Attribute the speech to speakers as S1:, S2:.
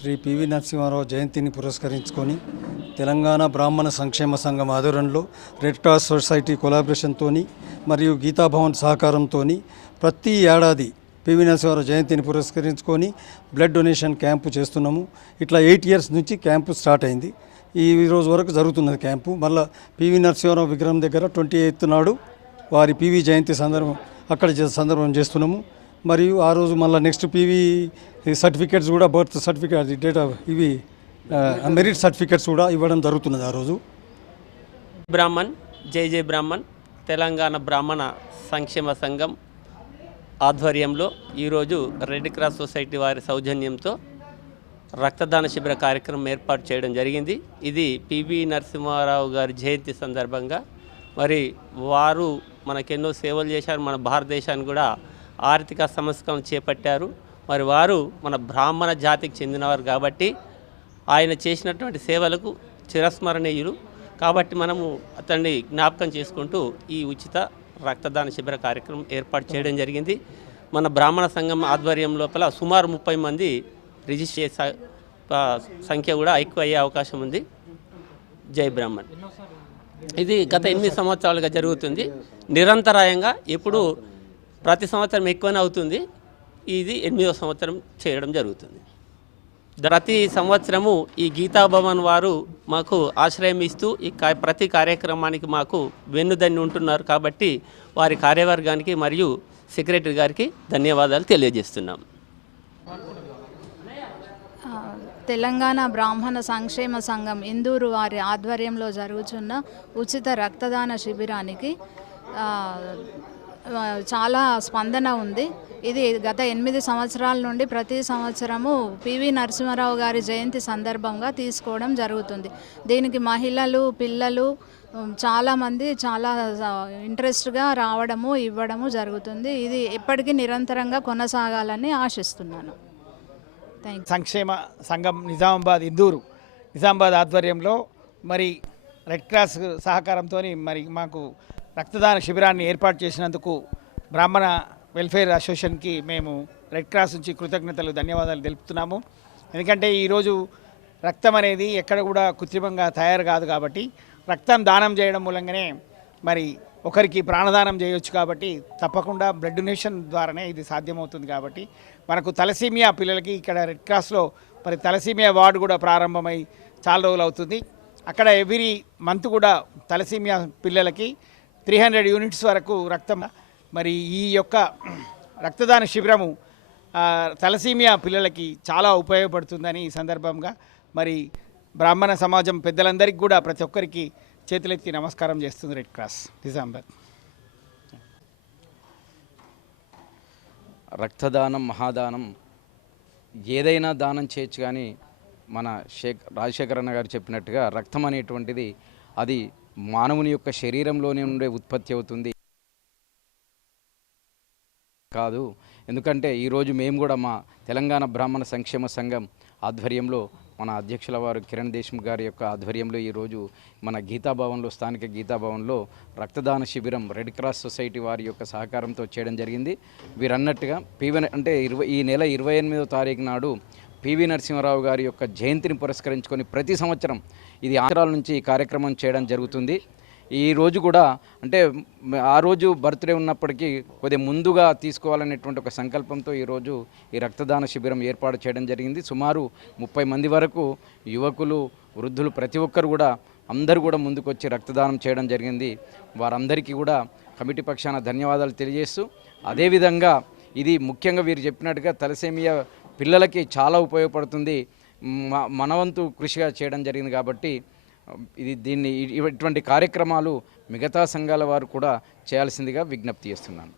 S1: Shri PV Narasimha Rao జయంతిని పురస్కరించుకొని తెలంగాణ బ్రాహ్మణ సంక్షేమ సంఘం ఆధ్వర్యంలో రెడ్ క్రాస్ సొసైటీ కొలాబరేషన్తో మరియు గీతాభవన్ సహకారంతో ప్రతి ఏడాది పివి నరసింహారావు జయంతిని పురస్కరించుకొని బ్లడ్ డొనేషన్ క్యాంపు చేస్తున్నాము. ఇట్లా ఎయిట్ ఇయర్స్ నుంచి క్యాంపు స్టార్ట్ అయింది. ఈ రోజు వరకు జరుగుతున్నది క్యాంపు. మళ్ళీ పివి నరసింహారావు విగ్రహం దగ్గర ట్వంటీ ఎయిత్ నాడు వారి పివి జయంతి సందర్భం అక్కడ సందర్భం చేస్తున్నాము. మరియు ఆ రోజు మళ్ళీ నెక్స్ట్ పీవీ సర్టిఫికేట్స్ కూడా బర్త్ సర్టిఫికేట్ డేట్ ఆఫ్ ఇవి మెరిట్ సర్టిఫికేట్స్ కూడా ఇవ్వడం జరుగుతున్నది ఆ రోజు.
S2: బ్రాహ్మణ్ జై జై బ్రాహ్మణ్ తెలంగాణ బ్రాహ్మణ సంక్షేమ సంఘం ఆధ్వర్యంలో ఈరోజు రెడ్ క్రాస్ సొసైటీ వారి సౌజన్యంతో రక్తదాన శిబిర కార్యక్రమం ఏర్పాటు చేయడం జరిగింది. ఇది పివి నరసింహారావు గారి జయంతి సందర్భంగా. మరి వారు మనకెన్నో సేవలు చేశారు. మన భారతదేశాన్ని కూడా ఆర్థిక సంస్కరణ చేపట్టారు. మరి వారు మన బ్రాహ్మణ జాతికి చెందినవారు కాబట్టి ఆయన చేసినటువంటి సేవలకు చిరస్మరణీయులు. కాబట్టి మనము అతన్ని జ్ఞాపకం చేసుకుంటూ ఈ ఉచిత రక్తదాన శిబిర కార్యక్రమం ఏర్పాటు చేయడం జరిగింది. మన బ్రాహ్మణ సంఘం ఆధ్వర్యం లోపల సుమారు ముప్పై మంది రిజిస్టర్ చేసే సంఖ్య కూడా ఎక్కువ అయ్యే అవకాశం ఉంది. జై బ్రాహ్మణ్. ఇది గత ఎనిమిది సంవత్సరాలుగా జరుగుతుంది. నిరంతరాయంగా ఎప్పుడు ప్రతి సంవత్సరం ఎక్కువనే అవుతుంది. ఇది ఎనిమిదో సంవత్సరం చేయడం జరుగుతుంది. ప్రతి సంవత్సరము ఈ గీతాభవన్ వారు మాకు ఆశ్రయం ఇస్తూ ఈ ప్రతి కార్యక్రమానికి మాకు వెన్నుదన్ని ఉంటున్నారు కాబట్టి వారి కార్యవర్గానికి మరియు సెక్రటరీ గారికి ధన్యవాదాలు తెలియజేస్తున్నాం.
S3: తెలంగాణ బ్రాహ్మణ సంక్షేమ సంఘం ఇందూరు వారి ఆధ్వర్యంలో జరుగుతున్న ఉచిత రక్తదాన శిబిరానికి చాలా స్పందన ఉంది. ఇది గత ఎనిమిది సంవత్సరాల నుండి ప్రతి సంవత్సరము పివి నరసింహారావు గారి జయంతి సందర్భంగా తీసుకోవడం జరుగుతుంది. దీనికి మహిళలు పిల్లలు చాలామంది చాలా ఇంట్రెస్ట్గా రావడము ఇవ్వడము జరుగుతుంది. ఇది ఎప్పటికీ నిరంతరంగా కొనసాగాలని ఆశిస్తున్నాను. థ్యాంక్
S4: సంక్షేమ సంఘం నిజామాబాద్ ఇందూరు నిజామాబాద్ ఆధ్వర్యంలో మరి రెడ్ క్రాస్ సహకారంతో మరి మాకు రక్తదాన శిబిరాన్ని ఏర్పాటు చేసినందుకు బ్రాహ్మణ వెల్ఫేర్ అసోసియేషన్కి మేము రెడ్ క్రాస్ నుంచి కృతజ్ఞతలు ధన్యవాదాలు తెలుపుతున్నాము. ఎందుకంటే ఈరోజు రక్తం అనేది ఎక్కడ కూడా కృత్రిమంగా తయారు కాదు కాబట్టి రక్తం దానం చేయడం మూలంగానే మరి ఒకరికి ప్రాణదానం చేయొచ్చు కాబట్టి తప్పకుండా బ్లడ్ డొనేషన్ ద్వారానే ఇది సాధ్యమవుతుంది కాబట్టి మనకు తలసీమియా పిల్లలకి ఇక్కడ రెడ్ క్రాస్లో మరి తలసీమియా వార్డు కూడా ప్రారంభమై చాలా రోజులు అవుతుంది. అక్కడ ఎవ్రీ మంత్ కూడా తలసీమియా పిల్లలకి త్రీ హండ్రెడ్ యూనిట్స్ వరకు రక్తం మరి ఈ యొక్క రక్తదాన శిబిరము ఆ, తలసీమియా పిల్లలకి చాలా ఉపయోగపడుతుందని ఈ సందర్భంగా మరి బ్రాహ్మణ సమాజం పెద్దలందరికీ కూడా ప్రతి ఒక్కరికి చేతులెత్తి నమస్కారం చేస్తుంది రెడ్ క్రాస్ నిజామాబాద్
S5: రక్తదానం మహాదానం ఏదైనా దానం చేయొచ్చు కానీ మన శేఖ రాజశేఖరన్న గారు చెప్పినట్టుగా రక్తం అనేటువంటిది అది మానవుని యొక్క శరీరంలోనే ఉండే ఉత్పత్తి అవుతుంది. కాదు ఎందుకంటే ఈరోజు మేము కూడా మా తెలంగాణ బ్రాహ్మణ సంక్షేమ సంఘం ఆధ్వర్యంలో మన అధ్యక్షుల వారు కిరణ్ దేశ్ముఖ్ గారి యొక్క ఆధ్వర్యంలో ఈరోజు మన గీతాభవన్లో స్థానిక గీతాభవన్లో రక్తదాన శిబిరం రెడ్ క్రాస్ సొసైటీ వారి యొక్క సహకారంతో చేయడం జరిగింది. వీరన్నట్టుగా పీవీ అంటే ఇరవై ఈ నెల ఇరవై ఎనిమిదో తారీఖు నాడు పివి నరసింహారావు గారి యొక్క జయంతిని పురస్కరించుకొని ప్రతి సంవత్సరం ఇది ఆంధ్రాల నుంచి ఈ కార్యక్రమం చేయడం జరుగుతుంది. ఈ రోజు కూడా అంటే ఆ రోజు బర్త్డే ఉన్నప్పటికీ కొద్దిగా ముందుగా తీసుకోవాలనేటువంటి ఒక సంకల్పంతో ఈరోజు ఈ రక్తదాన శిబిరం ఏర్పాటు చేయడం జరిగింది. సుమారు ముప్పై మంది వరకు యువకులు వృద్ధులు ప్రతి ఒక్కరు కూడా అందరూ కూడా ముందుకొచ్చి రక్తదానం చేయడం జరిగింది. వారందరికీ కూడా కమిటీ పక్షాన ధన్యవాదాలు తెలియజేస్తూ అదేవిధంగా ఇది ముఖ్యంగా వీరు చెప్పినట్టుగా తలసేమియా పిల్లలకి చాలా ఉపయోగపడుతుంది. మనవంతు కృషిగా చేయడం జరిగింది కాబట్టి ఇది దీన్ని ఇటువంటి కార్యక్రమాలు మిగతా సంఘాల వారు కూడా చేయాల్సిందిగా విజ్ఞప్తి చేస్తున్నాను.